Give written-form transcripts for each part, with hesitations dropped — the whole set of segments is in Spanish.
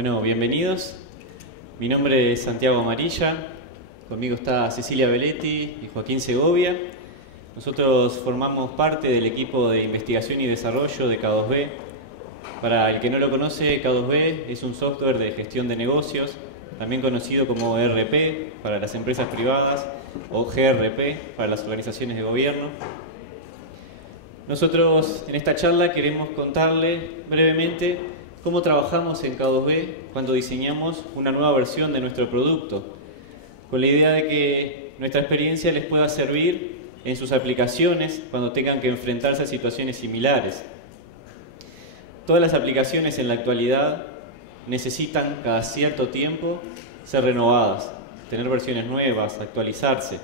Bueno, bienvenidos. Mi nombre es Santiago Amarilla. Conmigo está Cecilia Belletti y Joaquín Segovia. Nosotros formamos parte del equipo de investigación y desarrollo de K2B. Para el que no lo conoce, K2B es un software de gestión de negocios, también conocido como ERP para las empresas privadas o GRP para las organizaciones de gobierno. Nosotros en esta charla queremos contarle brevemente cómo trabajamos en K2B cuando diseñamos una nueva versión de nuestro producto, con la idea de que nuestra experiencia les pueda servir en sus aplicaciones cuando tengan que enfrentarse a situaciones similares. Todas las aplicaciones en la actualidad necesitan cada cierto tiempo ser renovadas, tener versiones nuevas, actualizarse.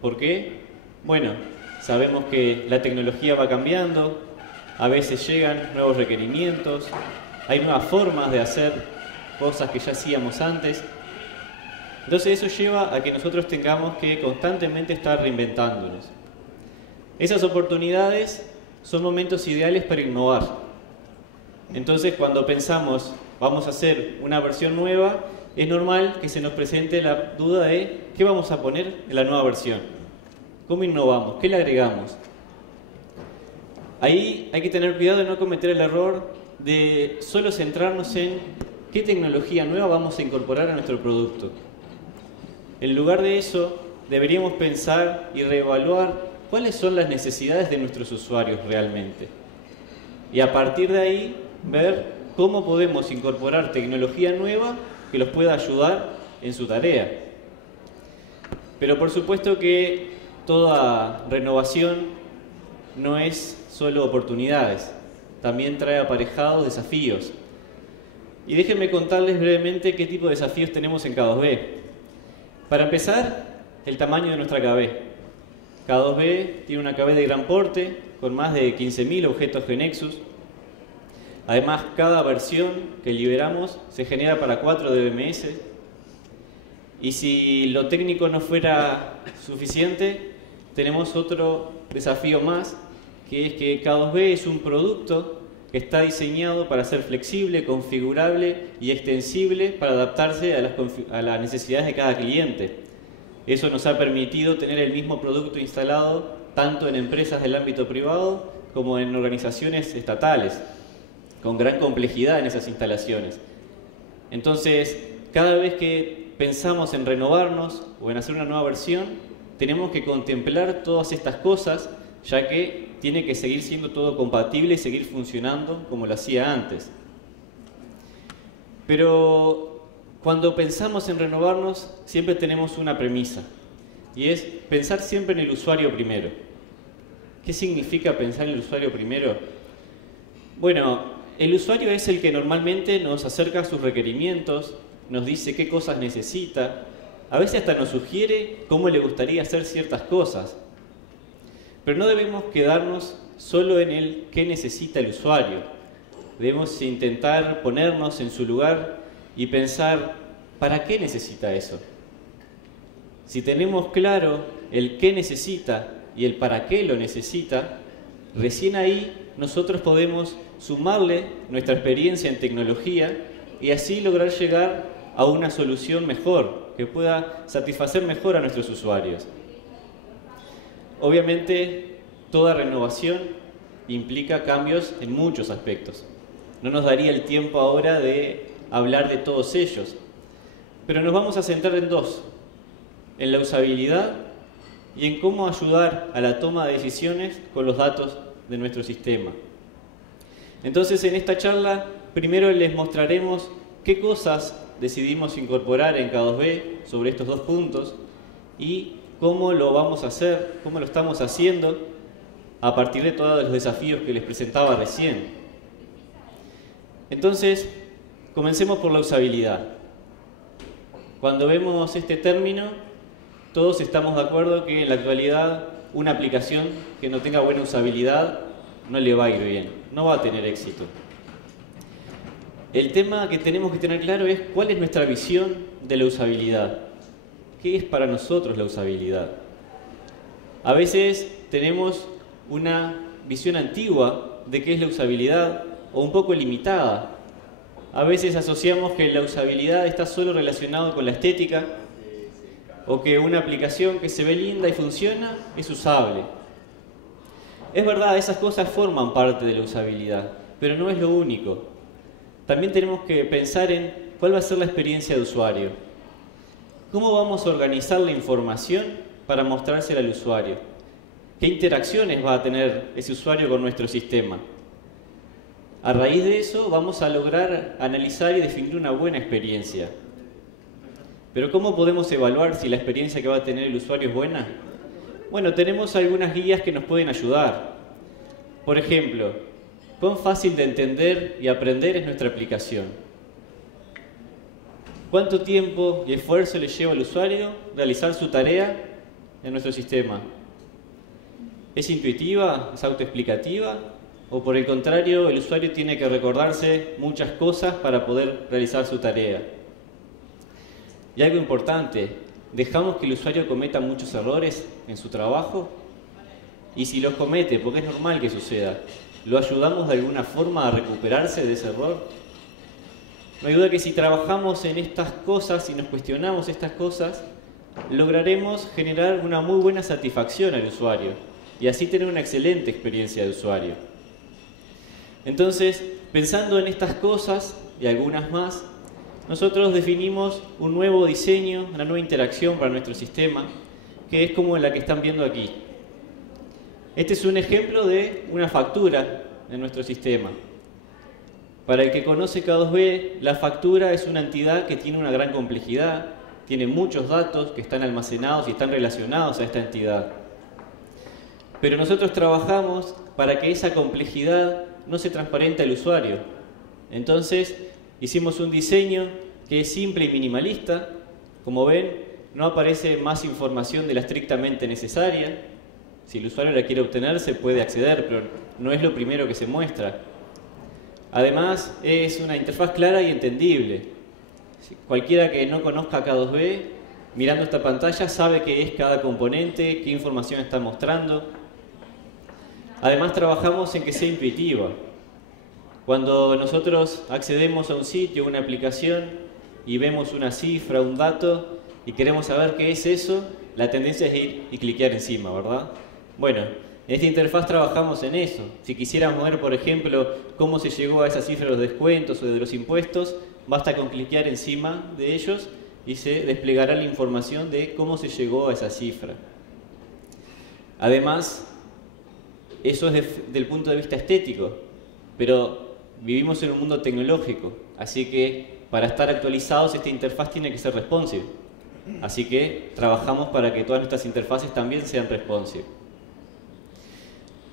¿Por qué? Bueno, sabemos que la tecnología va cambiando, a veces llegan nuevos requerimientos, hay nuevas formas de hacer cosas que ya hacíamos antes. Entonces eso lleva a que nosotros tengamos que constantemente estar reinventándonos. Esas oportunidades son momentos ideales para innovar. Entonces cuando pensamos vamos a hacer una versión nueva, es normal que se nos presente la duda de ¿qué vamos a poner en la nueva versión? ¿Cómo innovamos? ¿Qué le agregamos? Ahí hay que tener cuidado de no cometer el error de solo centrarnos en qué tecnología nueva vamos a incorporar a nuestro producto. En lugar de eso, deberíamos pensar y reevaluar cuáles son las necesidades de nuestros usuarios realmente. Y a partir de ahí, ver cómo podemos incorporar tecnología nueva que los pueda ayudar en su tarea. Pero por supuesto que toda renovación no es solo oportunidades, también trae aparejados desafíos. Y déjenme contarles brevemente qué tipo de desafíos tenemos en K2B. Para empezar, el tamaño de nuestra KB. K2B tiene una KB de gran porte, con más de 15.000 objetos GNexus. Además, cada versión que liberamos se genera para 4 DBMS. Y si lo técnico no fuera suficiente, tenemos otro desafío más, que es que K2B es un producto que está diseñado para ser flexible, configurable y extensible para adaptarse a las necesidades de cada cliente. Eso nos ha permitido tener el mismo producto instalado tanto en empresas del ámbito privado como en organizaciones estatales, con gran complejidad en esas instalaciones. Entonces, cada vez que pensamos en renovarnos o en hacer una nueva versión, tenemos que contemplar todas estas cosas, ya que tiene que seguir siendo todo compatible y seguir funcionando como lo hacía antes. Pero cuando pensamos en renovarnos, siempre tenemos una premisa, y es pensar siempre en el usuario primero. ¿Qué significa pensar en el usuario primero? Bueno, el usuario es el que normalmente nos acerca sus requerimientos, nos dice qué cosas necesita, a veces hasta nos sugiere cómo le gustaría hacer ciertas cosas. Pero no debemos quedarnos solo en el qué necesita el usuario. Debemos intentar ponernos en su lugar y pensar ¿para qué necesita eso? Si tenemos claro el qué necesita y el para qué lo necesita, recién ahí nosotros podemos sumarle nuestra experiencia en tecnología y así lograr llegar a una solución mejor, que pueda satisfacer mejor a nuestros usuarios. Obviamente, toda renovación implica cambios en muchos aspectos. No nos daría el tiempo ahora de hablar de todos ellos, pero nos vamos a centrar en dos: en la usabilidad y en cómo ayudar a la toma de decisiones con los datos de nuestro sistema. Entonces, en esta charla, primero les mostraremos qué cosas decidimos incorporar en K2B sobre estos dos puntos y cómo lo vamos a hacer, cómo lo estamos haciendo a partir de todos los desafíos que les presentaba recién. Entonces, comencemos por la usabilidad. Cuando vemos este término, todos estamos de acuerdo que en la actualidad una aplicación que no tenga buena usabilidad no le va a ir bien, no va a tener éxito. El tema que tenemos que tener claro es cuál es nuestra visión de la usabilidad. ¿Qué es para nosotros la usabilidad? A veces tenemos una visión antigua de qué es la usabilidad o un poco limitada. a veces asociamos que la usabilidad está solo relacionado con la estética o que una aplicación que se ve linda y funciona es usable. Es verdad, esas cosas forman parte de la usabilidad, pero no es lo único. También tenemos que pensar en cuál va a ser la experiencia de usuario. ¿Cómo vamos a organizar la información para mostrársela al usuario? ¿Qué interacciones va a tener ese usuario con nuestro sistema? A raíz de eso vamos a lograr analizar y definir una buena experiencia. Pero ¿cómo podemos evaluar si la experiencia que va a tener el usuario es buena? Bueno, tenemos algunas guías que nos pueden ayudar. Por ejemplo, ¿cuán fácil de entender y aprender es nuestra aplicación? ¿Cuánto tiempo y esfuerzo le lleva al usuario realizar su tarea en nuestro sistema? ¿Es intuitiva? ¿Es autoexplicativa? ¿O por el contrario, el usuario tiene que recordarse muchas cosas para poder realizar su tarea? Y algo importante, ¿dejamos que el usuario cometa muchos errores en su trabajo? Y si los comete, porque es normal que suceda, ¿lo ayudamos de alguna forma a recuperarse de ese error? No hay duda que si trabajamos en estas cosas y nos cuestionamos estas cosas, lograremos generar una muy buena satisfacción al usuario y así tener una excelente experiencia de usuario. Entonces, pensando en estas cosas y algunas más, nosotros definimos un nuevo diseño, una nueva interacción para nuestro sistema, que es como la que están viendo aquí. Este es un ejemplo de una factura en nuestro sistema. Para el que conoce K2B, la factura es una entidad que tiene una gran complejidad, tiene muchos datos que están almacenados y están relacionados a esta entidad. Pero nosotros trabajamos para que esa complejidad no se transparente al usuario. Entonces, hicimos un diseño que es simple y minimalista. Como ven, no aparece más información de la estrictamente necesaria. Si el usuario la quiere obtener, se puede acceder, pero no es lo primero que se muestra. Además, es una interfaz clara y entendible. Cualquiera que no conozca K2B, mirando esta pantalla, sabe qué es cada componente, qué información está mostrando. Además, trabajamos en que sea intuitiva. Cuando nosotros accedemos a un sitio, una aplicación, y vemos una cifra, un dato, y queremos saber qué es eso, la tendencia es ir y cliquear encima, ¿verdad? Bueno, en esta interfaz trabajamos en eso. Si quisiéramos ver, por ejemplo, cómo se llegó a esa cifra de los descuentos o de los impuestos, basta con cliquear encima de ellos y se desplegará la información de cómo se llegó a esa cifra. Además, eso es del punto de vista estético, pero vivimos en un mundo tecnológico, así que para estar actualizados esta interfaz tiene que ser responsive. Así que trabajamos para que todas nuestras interfaces también sean responsive.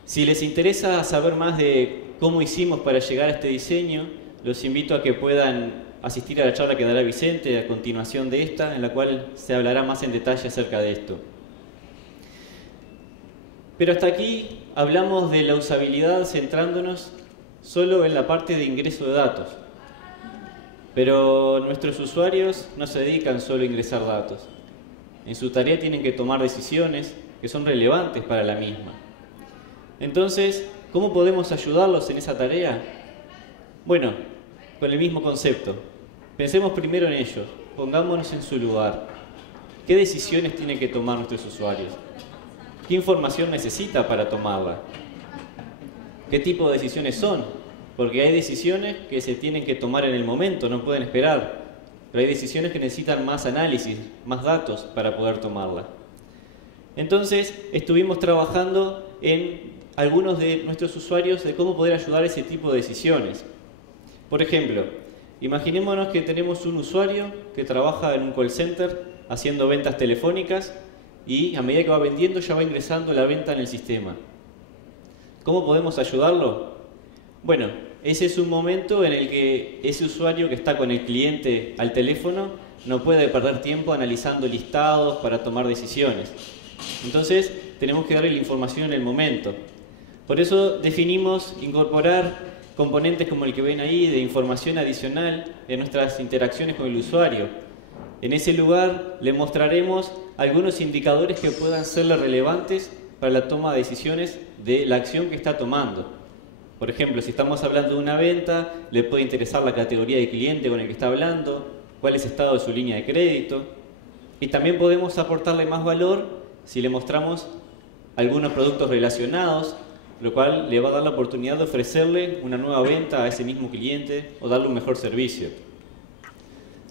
Si les interesa saber más de cómo hicimos para llegar a este diseño, los invito a que puedan asistir a la charla que dará Vicente a continuación de esta, en la cual se hablará más en detalle acerca de esto. Pero hasta aquí hablamos de la usabilidad centrándonos solo en la parte de ingreso de datos. Pero nuestros usuarios no se dedican solo a ingresar datos. En su tarea tienen que tomar decisiones que son relevantes para la misma. Entonces, ¿cómo podemos ayudarlos en esa tarea? Bueno, con el mismo concepto. Pensemos primero en ellos, pongámonos en su lugar. ¿Qué decisiones tienen que tomar nuestros usuarios? ¿Qué información necesita para tomarla? ¿Qué tipo de decisiones son? Porque hay decisiones que se tienen que tomar en el momento, no pueden esperar. Pero hay decisiones que necesitan más análisis, más datos para poder tomarla. Entonces, estuvimos trabajando en algunos de nuestros usuarios de cómo poder ayudar a ese tipo de decisiones. Por ejemplo, imaginémonos que tenemos un usuario que trabaja en un call center haciendo ventas telefónicas y a medida que va vendiendo ya va ingresando la venta en el sistema. ¿Cómo podemos ayudarlo? Bueno, ese es un momento en el que ese usuario que está con el cliente al teléfono no puede perder tiempo analizando listados para tomar decisiones. Entonces, tenemos que darle la información en el momento. Por eso definimos incorporar componentes como el que ven ahí de información adicional en nuestras interacciones con el usuario. En ese lugar le mostraremos algunos indicadores que puedan serle relevantes para la toma de decisiones de la acción que está tomando. Por ejemplo, si estamos hablando de una venta, le puede interesar la categoría de cliente con el que está hablando, cuál es el estado de su línea de crédito. Y también podemos aportarle más valor si le mostramos algunos productos relacionados, lo cual le va a dar la oportunidad de ofrecerle una nueva venta a ese mismo cliente o darle un mejor servicio.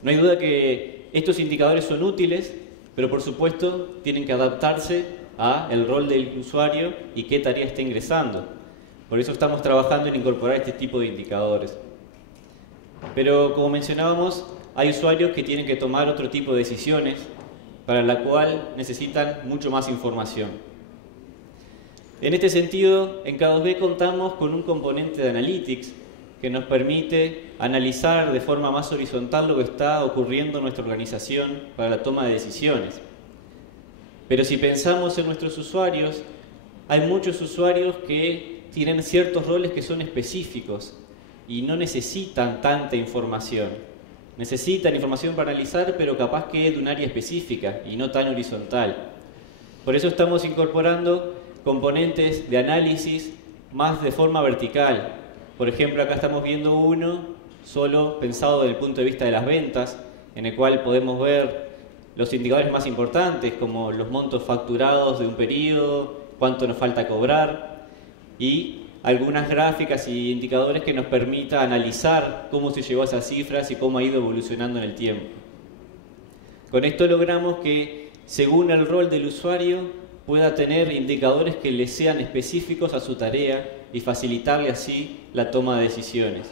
No hay duda que estos indicadores son útiles, pero por supuesto tienen que adaptarse al rol del usuario y qué tarea está ingresando. Por eso estamos trabajando en incorporar este tipo de indicadores. Pero como mencionábamos, hay usuarios que tienen que tomar otro tipo de decisiones para la cual necesitan mucho más información. En este sentido, en K2B contamos con un componente de Analytics que nos permite analizar de forma más horizontal lo que está ocurriendo en nuestra organización para la toma de decisiones. Pero si pensamos en nuestros usuarios, hay muchos usuarios que tienen ciertos roles que son específicos y no necesitan tanta información. Necesitan información para analizar, pero capaz que es de un área específica y no tan horizontal. Por eso estamos incorporando componentes de análisis más de forma vertical. Por ejemplo, acá estamos viendo uno solo pensado desde el punto de vista de las ventas, en el cual podemos ver los indicadores más importantes, como los montos facturados de un periodo, cuánto nos falta cobrar, y algunas gráficas y indicadores que nos permita analizar cómo se llegó a esas cifras y cómo ha ido evolucionando en el tiempo. Con esto logramos que, según el rol del usuario, pueda tener indicadores que le sean específicos a su tarea y facilitarle así la toma de decisiones.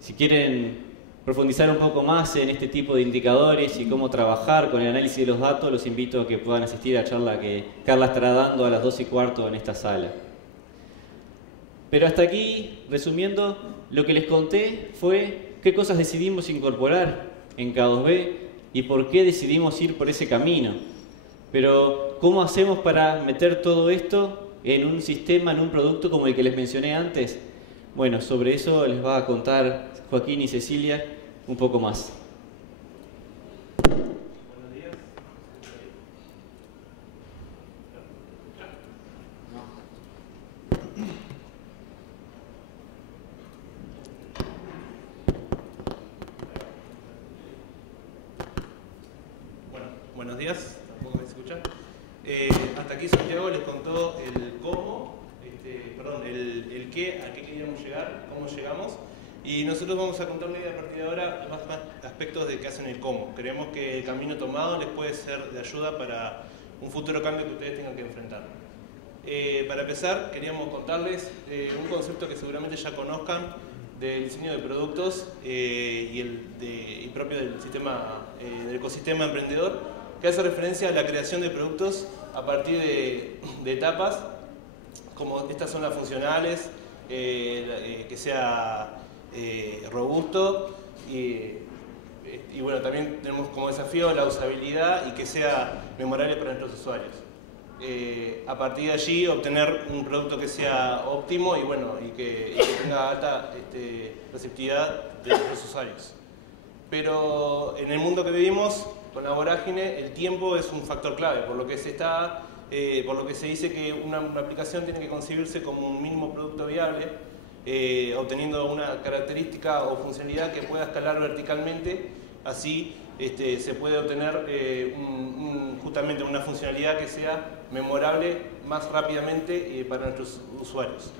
Si quieren profundizar un poco más en este tipo de indicadores y cómo trabajar con el análisis de los datos, los invito a que puedan asistir a la charla que Carla estará dando a las 12:15 en esta sala. Pero hasta aquí, resumiendo, lo que les conté fue qué cosas decidimos incorporar en K2B y por qué decidimos ir por ese camino. Pero, ¿cómo hacemos para meter todo esto en un sistema, en un producto como el que les mencioné antes? Bueno, sobre eso les va a contar Joaquín y Cecilia un poco más. Buenos días. Buenos días, tampoco se escucha. Hasta aquí Santiago les contó el cómo, el qué, a qué queríamos llegar, cómo llegamos. Y nosotros vamos a contarles a partir de ahora más aspectos de qué hacen el cómo. Creemos que el camino tomado les puede ser de ayuda para un futuro cambio que ustedes tengan que enfrentar. Para empezar, queríamos contarles un concepto que seguramente ya conozcan del diseño de productos y propio del sistema, del ecosistema emprendedor, que hace referencia a la creación de productos a partir de etapas, como estas son las funcionales, que sea robusto y bueno, también tenemos como desafío la usabilidad y que sea memorable para nuestros usuarios. A partir de allí obtener un producto que sea óptimo y bueno, y que tenga alta receptividad de los usuarios. Pero en el mundo que vivimos, con la vorágine, el tiempo es un factor clave, por lo que se dice que una aplicación tiene que concebirse como un mínimo producto viable, obteniendo una característica o funcionalidad que pueda escalar verticalmente. Así se puede obtener justamente una funcionalidad que sea memorable más rápidamente para nuestros usuarios.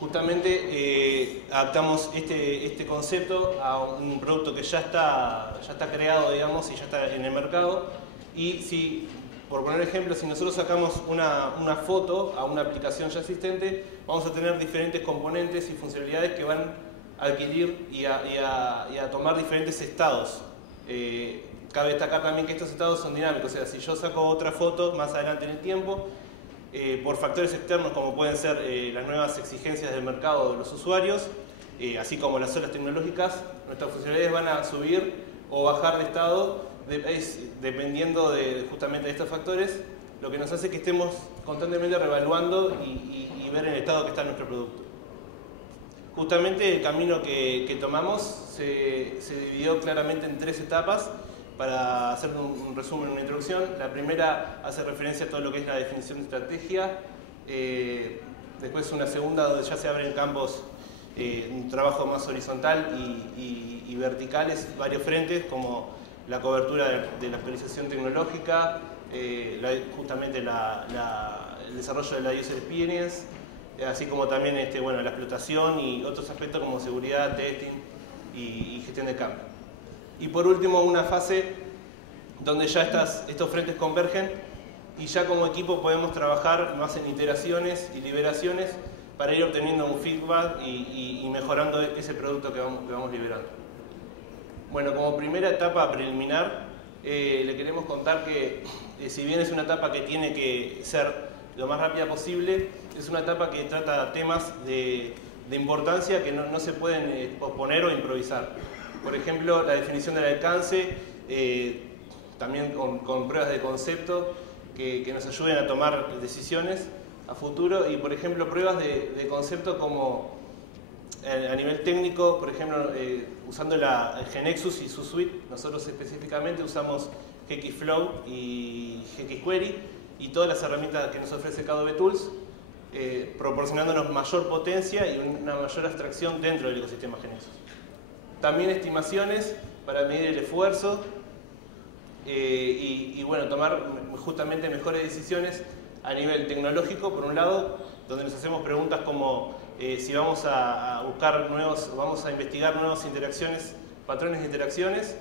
Justamente adaptamos este concepto a un producto que ya está creado, digamos, y ya está en el mercado. Y si, por poner ejemplo, si nosotros sacamos una foto a una aplicación ya existente, vamos a tener diferentes componentes y funcionalidades que van a adquirir y a tomar diferentes estados. Cabe destacar también que estos estados son dinámicos, o sea, si yo saco otra foto más adelante en el tiempo, por factores externos como pueden ser las nuevas exigencias del mercado de los usuarios, así como las olas tecnológicas, nuestras funcionalidades van a subir o bajar de estado dependiendo justamente de estos factores, lo que nos hace que estemos constantemente reevaluando y ver el estado que está nuestro producto. Justamente el camino que tomamos se dividió claramente en 3 etapas. Para hacer un resumen, una introducción, la primera hace referencia a todo lo que es la definición de estrategia, Después una segunda donde ya se abren campos, un trabajo más horizontal y verticales, varios frentes, como la cobertura de la actualización tecnológica, justamente el desarrollo de la user experience, así como también bueno, la explotación y otros aspectos como seguridad, testing y gestión de cambio. Y por último, una fase donde ya estos frentes convergen y ya como equipo podemos trabajar más en iteraciones y liberaciones para ir obteniendo un feedback y mejorando ese producto que vamos liberando. Bueno, como primera etapa preliminar, le queremos contar que si bien es una etapa que tiene que ser lo más rápida posible, es una etapa que trata temas de importancia que no se pueden posponer o improvisar. Por ejemplo, la definición del alcance, también con pruebas de concepto que nos ayuden a tomar decisiones a futuro y, por ejemplo, pruebas de concepto como a nivel técnico, por ejemplo, usando el GeneXus y su suite. Nosotros específicamente usamos GXFlow y GXQuery y todas las herramientas que nos ofrece K2B Tools, proporcionándonos mayor potencia y una mayor abstracción dentro del ecosistema GeneXus. También estimaciones para medir el esfuerzo y bueno, tomar justamente mejores decisiones a nivel tecnológico, por un lado, donde nos hacemos preguntas como si vamos a buscar vamos a investigar nuevas interacciones, patrones de interacciones,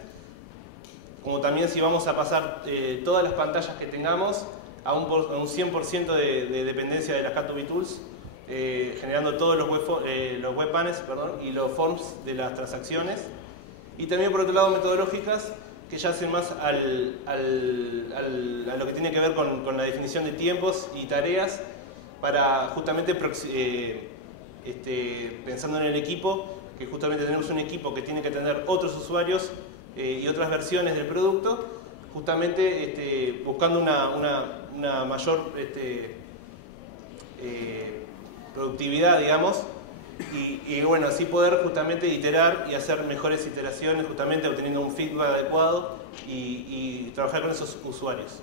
como también si vamos a pasar todas las pantallas que tengamos a un 100% de dependencia de las K2B Tools, generando todos los web panels y los forms de las transacciones. Y también, por otro lado, metodológicas que ya hacen más a lo que tiene que ver con la definición de tiempos y tareas para justamente pensando en el equipo, que justamente tenemos un equipo que tiene que atender otros usuarios y otras versiones del producto, justamente buscando una mayor productividad, digamos, y bueno, así poder justamente iterar y hacer mejores iteraciones, justamente obteniendo un feedback adecuado y trabajar con esos usuarios.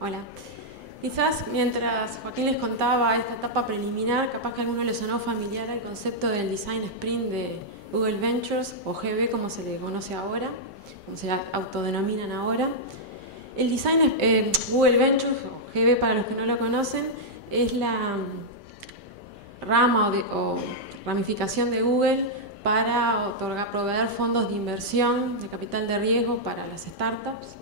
Hola. Quizás mientras Joaquín les contaba esta etapa preliminar, capaz que a alguno le sonó familiar el concepto del Design Sprint de Google Ventures, o GB como se le conoce ahora, como se autodenominan ahora. El Google Ventures, o GB para los que no lo conocen, es la rama o ramificación de Google para proveer fondos de inversión, de capital de riesgo para las startups.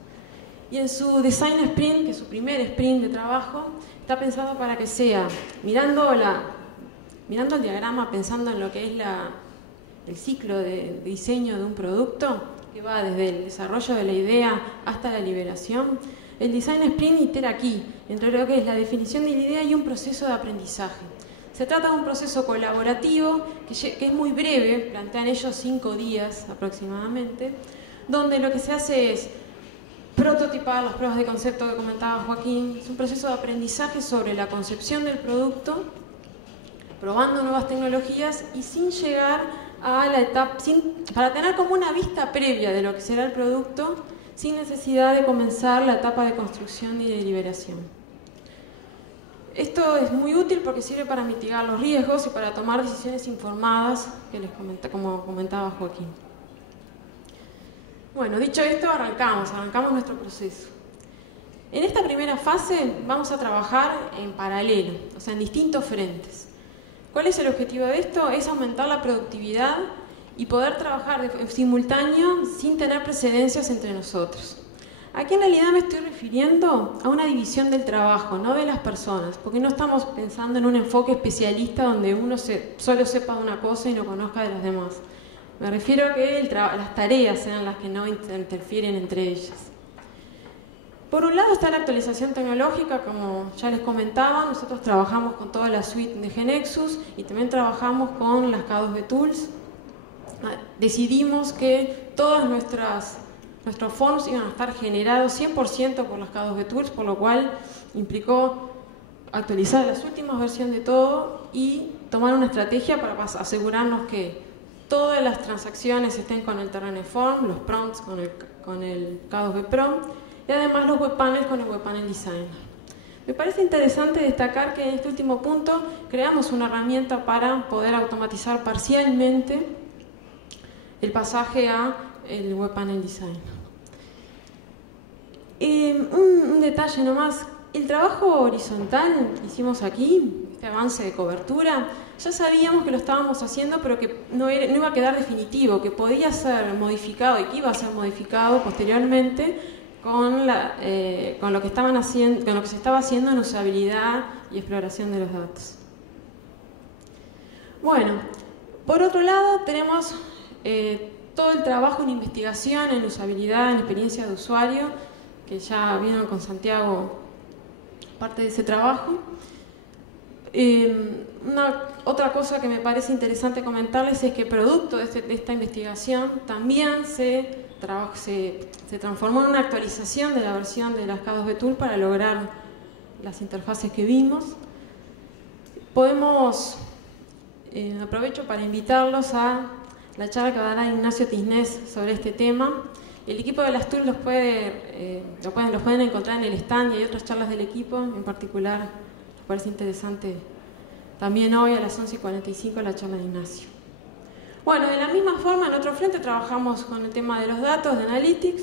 Y en su Design Sprint, que es su primer sprint de trabajo, está pensado para que sea, mirando el diagrama, pensando en lo que es el ciclo de diseño de un producto, que va desde el desarrollo de la idea hasta la liberación. El Design Sprint itera aquí, entre lo que es la definición de la idea y un proceso de aprendizaje. Se trata de un proceso colaborativo que es muy breve, plantean ellos 5 días aproximadamente, donde lo que se hace es prototipar las pruebas de concepto que comentaba Joaquín. Es un proceso de aprendizaje sobre la concepción del producto, probando nuevas tecnologías y sin llegar a la etapa, para tener como una vista previa de lo que será el producto, sin necesidad de comenzar la etapa de construcción y de liberación. Esto es muy útil porque sirve para mitigar los riesgos y para tomar decisiones informadas, como comentaba Joaquín. Bueno, dicho esto, arrancamos nuestro proceso. En esta primera fase vamos a trabajar en paralelo, o sea, en distintos frentes. ¿Cuál es el objetivo de esto? Es aumentar la productividad y poder trabajar en simultáneo sin tener precedencias entre nosotros. Aquí en realidad me estoy refiriendo a una división del trabajo, no de las personas, porque no estamos pensando en un enfoque especialista donde uno solo sepa de una cosa y no conozca de las demás. Me refiero a que las tareas sean las que no interfieren entre ellas. Por un lado está la actualización tecnológica, como ya les comentaba, nosotros trabajamos con toda la suite de GeneXus y también trabajamos con las K2B Tools. Decidimos que todos nuestros forms iban a estar generados 100% por las K2B Tools, por lo cual implicó actualizar las últimas versiones de todo y tomar una estrategia para asegurarnos que todas las transacciones estén con el TRNform, los prompts con el K2B Prompt y además los web panels con el Web Panel Designer. Me parece interesante destacar que en este último punto creamos una herramienta para poder automatizar parcialmente el pasaje a el Web Panel Design. Un detalle nomás, el trabajo horizontal que hicimos aquí, este avance de cobertura, ya sabíamos que lo estábamos haciendo, pero que no iba a quedar definitivo, que podía ser modificado y que iba a ser modificado posteriormente con lo que estaban haciendo, con lo que se estaba haciendo en usabilidad y exploración de los datos. Bueno, por otro lado tenemos todo el trabajo en investigación, en usabilidad, en experiencia de usuario, que ya vieron con Santiago parte de ese trabajo. Otra cosa que me parece interesante comentarles es que producto de esta investigación también se transformó en una actualización de la versión de las K2B Tool para lograr las interfaces que vimos. Aprovecho para invitarlos a la charla que va a dar Ignacio Tisnés sobre este tema. El equipo de las Tools los pueden encontrar en el stand, y hay otras charlas del equipo, en particular me parece interesante también hoy a las 11:45 la charla de Ignacio. Bueno, de la misma forma, en otro frente trabajamos con el tema de los datos, de Analytics,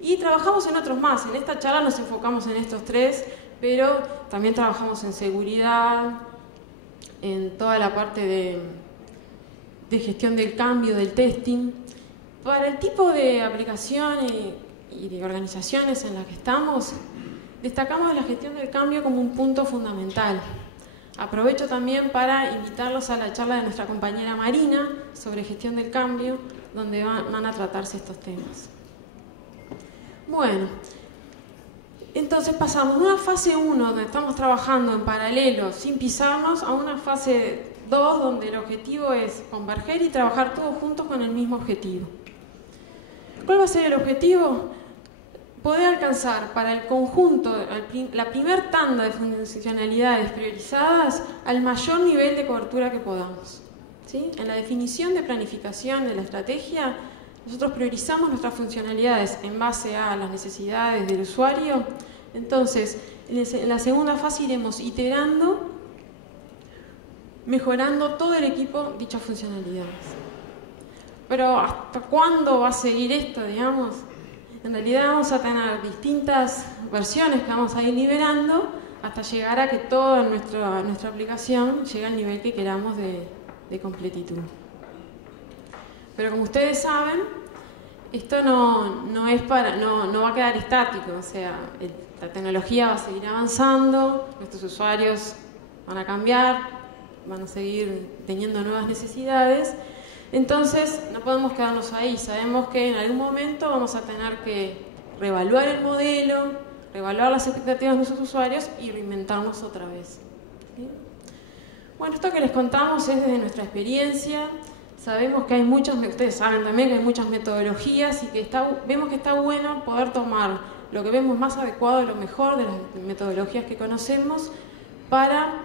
y trabajamos en otros más. En esta charla nos enfocamos en estos tres, pero también trabajamos en seguridad, en toda la parte de gestión del cambio, del testing. Para el tipo de aplicación y de organizaciones en las que estamos, destacamos la gestión del cambio como un punto fundamental. Aprovecho también para invitarlos a la charla de nuestra compañera Marina sobre gestión del cambio, donde van a tratarse estos temas. Bueno, entonces pasamos de una fase 1, donde estamos trabajando en paralelo, sin pisarnos, a una fase 2, donde el objetivo es converger y trabajar todos juntos con el mismo objetivo. ¿Cuál va a ser el objetivo? Poder alcanzar para el conjunto, la primer tanda de funcionalidades priorizadas, al mayor nivel de cobertura que podamos. ¿Sí? En la definición de planificación de la estrategia, nosotros priorizamos nuestras funcionalidades en base a las necesidades del usuario. Entonces, en la segunda fase iremos iterando, mejorando todo el equipo dichas funcionalidades. Pero ¿hasta cuándo va a seguir esto, digamos? En realidad vamos a tener distintas versiones que vamos a ir liberando hasta llegar a que toda nuestra aplicación llegue al nivel que queramos de completitud. Pero como ustedes saben, esto no va a quedar estático, o sea, la tecnología va a seguir avanzando, nuestros usuarios van a cambiar, van a seguir teniendo nuevas necesidades. Entonces, no podemos quedarnos ahí. Sabemos que en algún momento vamos a tener que reevaluar el modelo, reevaluar las expectativas de nuestros usuarios y reinventarnos otra vez. ¿Sí? Bueno, esto que les contamos es desde nuestra experiencia. Sabemos que hay ustedes saben también que hay muchas metodologías y que vemos que está bueno poder tomar lo que vemos más adecuado, lo mejor de las metodologías que conocemos para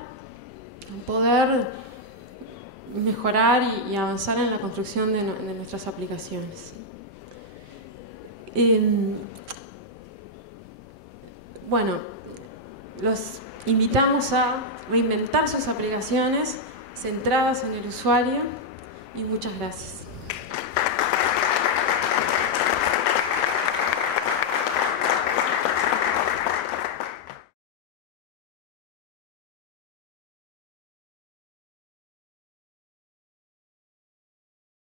poder mejorar y avanzar en la construcción de nuestras aplicaciones. Bueno, los invitamos a reinventar sus aplicaciones centradas en el usuario y muchas gracias.